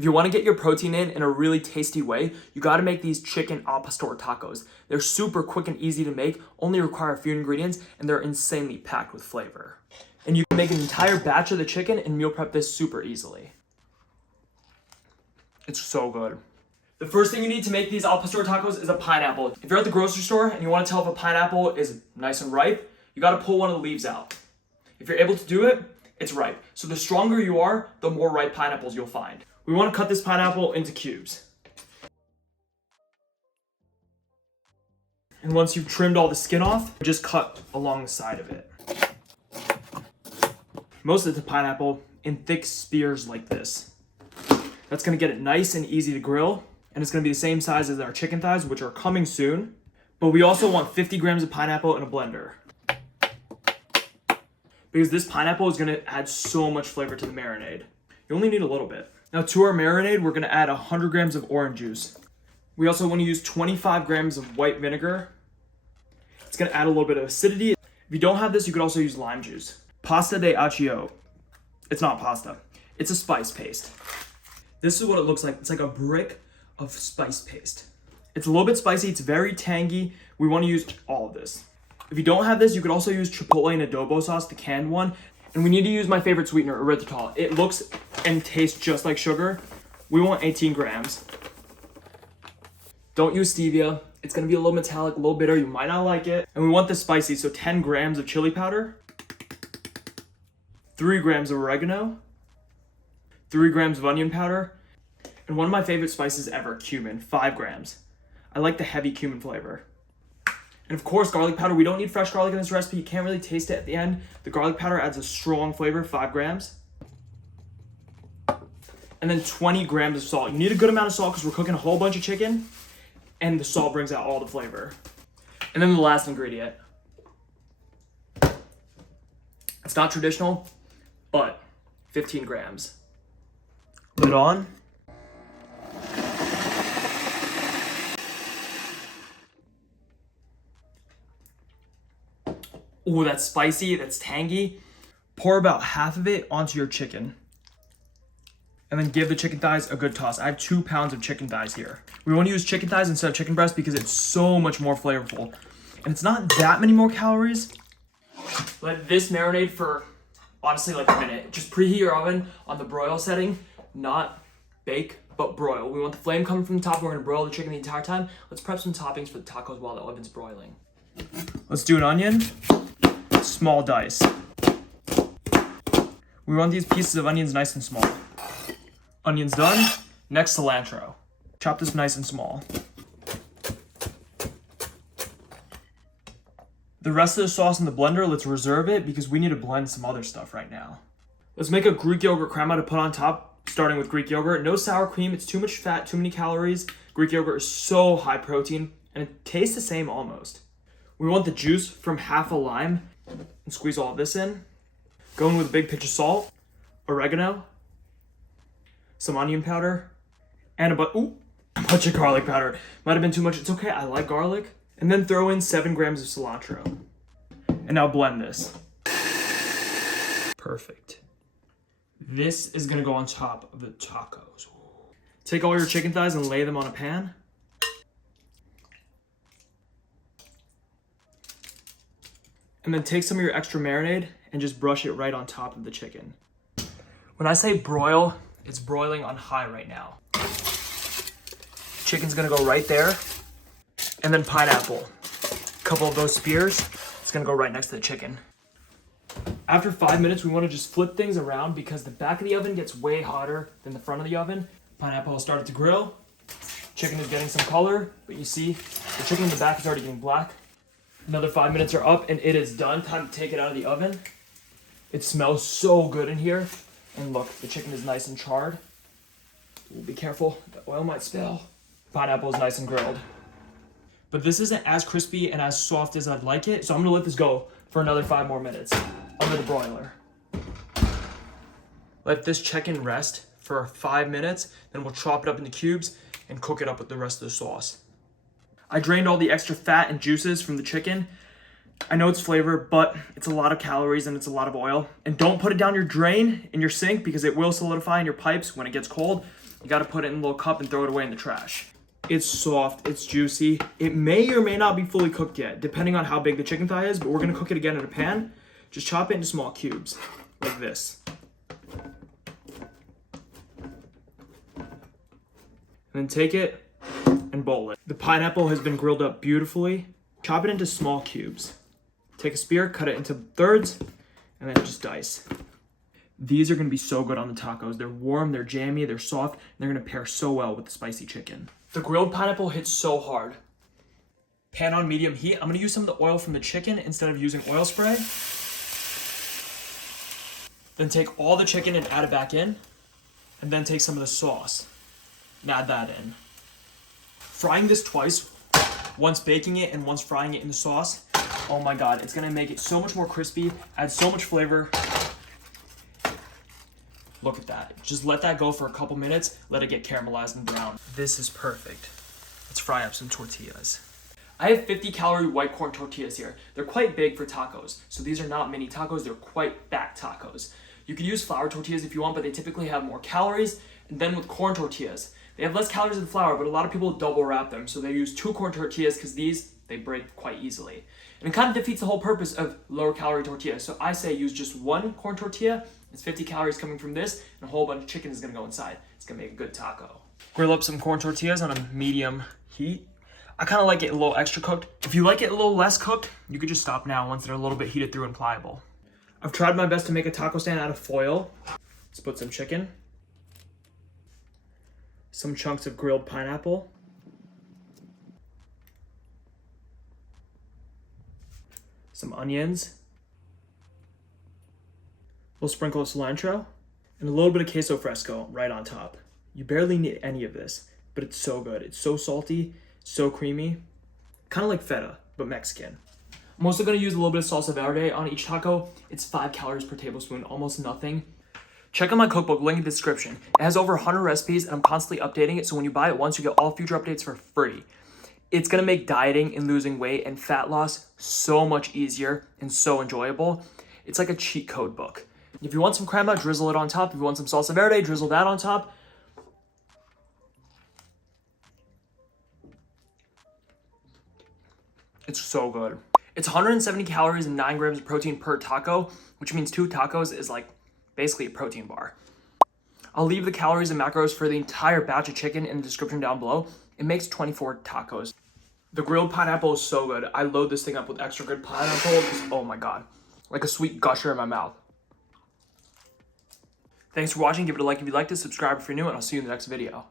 If you want to get your protein in a really tasty way, you got to make these chicken al pastor tacos. They're super quick and easy to make, only require a few ingredients, and they're insanely packed with flavor. And you can make an entire batch of the chicken and meal prep this super easily. It's so good. The first thing you need to make these al pastor tacos is a pineapple. If you're at the grocery store and you want to tell if a pineapple is nice and ripe, you got to pull one of the leaves out. If you're able to do it, it's ripe. So the stronger you are, the more ripe pineapples you'll find. We want to cut this pineapple into cubes. And once you've trimmed all the skin off, just cut along the side of it. Most of the pineapple in thick spears like this. That's going to get it nice and easy to grill. And it's going to be the same size as our chicken thighs, which are coming soon. But we also want 50 grams of pineapple in a blender, because this pineapple is going to add so much flavor to the marinade. You only need a little bit. Now to our marinade, we're going to add 100 grams of orange juice. We also want to use 25 grams of white vinegar. It's going to add a little bit of acidity. If you don't have this, you could also use lime juice. Pasta de accio. It's not pasta. It's a spice paste. This is what it looks like. It's like a brick of spice paste. It's a little bit spicy. It's very tangy. We want to use all of this. If you don't have this, you could also use chipotle and adobo sauce, the canned one. And we need to use my favorite sweetener, erythritol. It looks and tastes just like sugar. We want 18 grams. Don't use stevia. It's going to be a little metallic, a little bitter. You might not like it. And we want this spicy, so 10 grams of chili powder, 3 grams of oregano, 3 grams of onion powder, and one of my favorite spices ever, cumin, 5 grams. I like the heavy cumin flavor. And of course, garlic powder. We don't need fresh garlic in this recipe. You can't really taste it at the end. The garlic powder adds a strong flavor, 5 grams. And then 20 grams of salt. You need a good amount of salt because we're cooking a whole bunch of chicken, and the salt brings out all the flavor. And then the last ingredient. It's not traditional, but 15 grams. Lid on. Ooh, that's spicy, that's tangy. Pour about half of it onto your chicken. And then give the chicken thighs a good toss. I have 2 pounds of chicken thighs here. We want to use chicken thighs instead of chicken breast because it's so much more flavorful. And it's not that many more calories. Let this marinate for, honestly, like a minute. Just preheat your oven on the broil setting, not bake, but broil. We want the flame coming from the top. We're going to broil the chicken the entire time. Let's prep some toppings for the tacos while the oven's broiling. Let's do an onion. Small dice. We want these pieces of onions nice and small. Onions done. Next, cilantro. Chop this nice and small. The rest of the sauce in the blender, let's reserve it because we need to blend some other stuff right now. Let's make a Greek yogurt crema to put on top, starting with Greek yogurt. No sour cream. It's too much fat, too many calories. Greek yogurt is so high protein, and it tastes the same almost. We want the juice from half a lime, and squeeze all of this in. Go in with a big pinch of salt, oregano, some onion powder, and a bunch of garlic powder. Might have been too much. It's okay. I like garlic. And then throw in 7 grams of cilantro. And now blend this. Perfect. This is gonna go on top of the tacos. Take all your chicken thighs and lay them on a pan. And then take some of your extra marinade and just brush it right on top of the chicken. When I say broil, it's broiling on high right now. Chicken's gonna go right there. And then pineapple. A couple of those spears, it's gonna go right next to the chicken. After 5 minutes, we wanna just flip things around because the back of the oven gets way hotter than the front of the oven. Pineapple has started to grill. Chicken is getting some color, but you see the chicken in the back is already getting black. Another 5 minutes are up and it is done. Time to take it out of the oven. It smells so good in here. And look, the chicken is nice and charred. Ooh, be careful, the oil might spill. Pineapple is nice and grilled. But this isn't as crispy and as soft as I'd like it, so I'm gonna let this go for another 5 more minutes under the broiler. Let this chicken rest for 5 minutes, then we'll chop it up into cubes and cook it up with the rest of the sauce. I drained all the extra fat and juices from the chicken. I know it's flavor, but it's a lot of calories and it's a lot of oil. And don't put it down your drain in your sink because it will solidify in your pipes when it gets cold. You gotta put it in a little cup and throw it away in the trash. It's soft, it's juicy. It may or may not be fully cooked yet, depending on how big the chicken thigh is, but we're gonna cook it again in a pan. Just chop it into small cubes, like this. And then take it and bowl it. The pineapple has been grilled up beautifully. Chop it into small cubes. Take a spear, cut it into thirds, and then just dice. These are gonna be so good on the tacos. They're warm, they're jammy, they're soft, and they're gonna pair so well with the spicy chicken. The grilled pineapple hits so hard. Pan on medium heat. I'm gonna use some of the oil from the chicken instead of using oil spray. Then take all the chicken and add it back in. And then take some of the sauce and add that in. Frying this twice, once baking it and once frying it in the sauce, oh my God, it's gonna make it so much more crispy, add so much flavor. Look at that. Just let that go for a couple minutes, let it get caramelized and brown. This is perfect. Let's fry up some tortillas. I have 50-calorie white corn tortillas here. They're quite big for tacos. So these are not mini tacos, they're quite fat tacos. You could use flour tortillas if you want, but they typically have more calories. And then with corn tortillas, they have less calories than flour, but a lot of people double wrap them. So they use 2 corn tortillas because they break quite easily. And it kind of defeats the whole purpose of lower calorie tortillas. So I say use just 1 corn tortilla. It's 50 calories coming from this, and a whole bunch of chicken is gonna go inside. It's gonna make a good taco. Grill up some corn tortillas on a medium heat. I kind of like it a little extra cooked. If you like it a little less cooked, you could just stop now once they're a little bit heated through and pliable. I've tried my best to make a taco stand out of foil. Let's put some chicken, some chunks of grilled pineapple, some onions, a little sprinkle of cilantro, and a little bit of queso fresco right on top. You barely need any of this, but it's so good. It's so salty, so creamy, kind of like feta, but Mexican. I'm also gonna use a little bit of salsa verde on each taco. It's 5 calories per tablespoon, almost nothing. Check out my cookbook, link in the description. It has over 100 recipes and I'm constantly updating it, so when you buy it once, you get all future updates for free. It's gonna make dieting and losing weight and fat loss so much easier and so enjoyable. It's like a cheat code book. If you want some crema, drizzle it on top. If you want some salsa verde, drizzle that on top. It's so good. It's 170 calories and 9 grams of protein per taco, which means 2 tacos is like basically a protein bar. I'll leave the calories and macros for the entire batch of chicken in the description down below. It makes 24 tacos. The grilled pineapple is so good. I load this thing up with extra good pineapple. Oh my God, like a sweet gusher in my mouth. Thanks for watching. Give it a like if you liked it, subscribe if you're new, and I'll see you in the next video.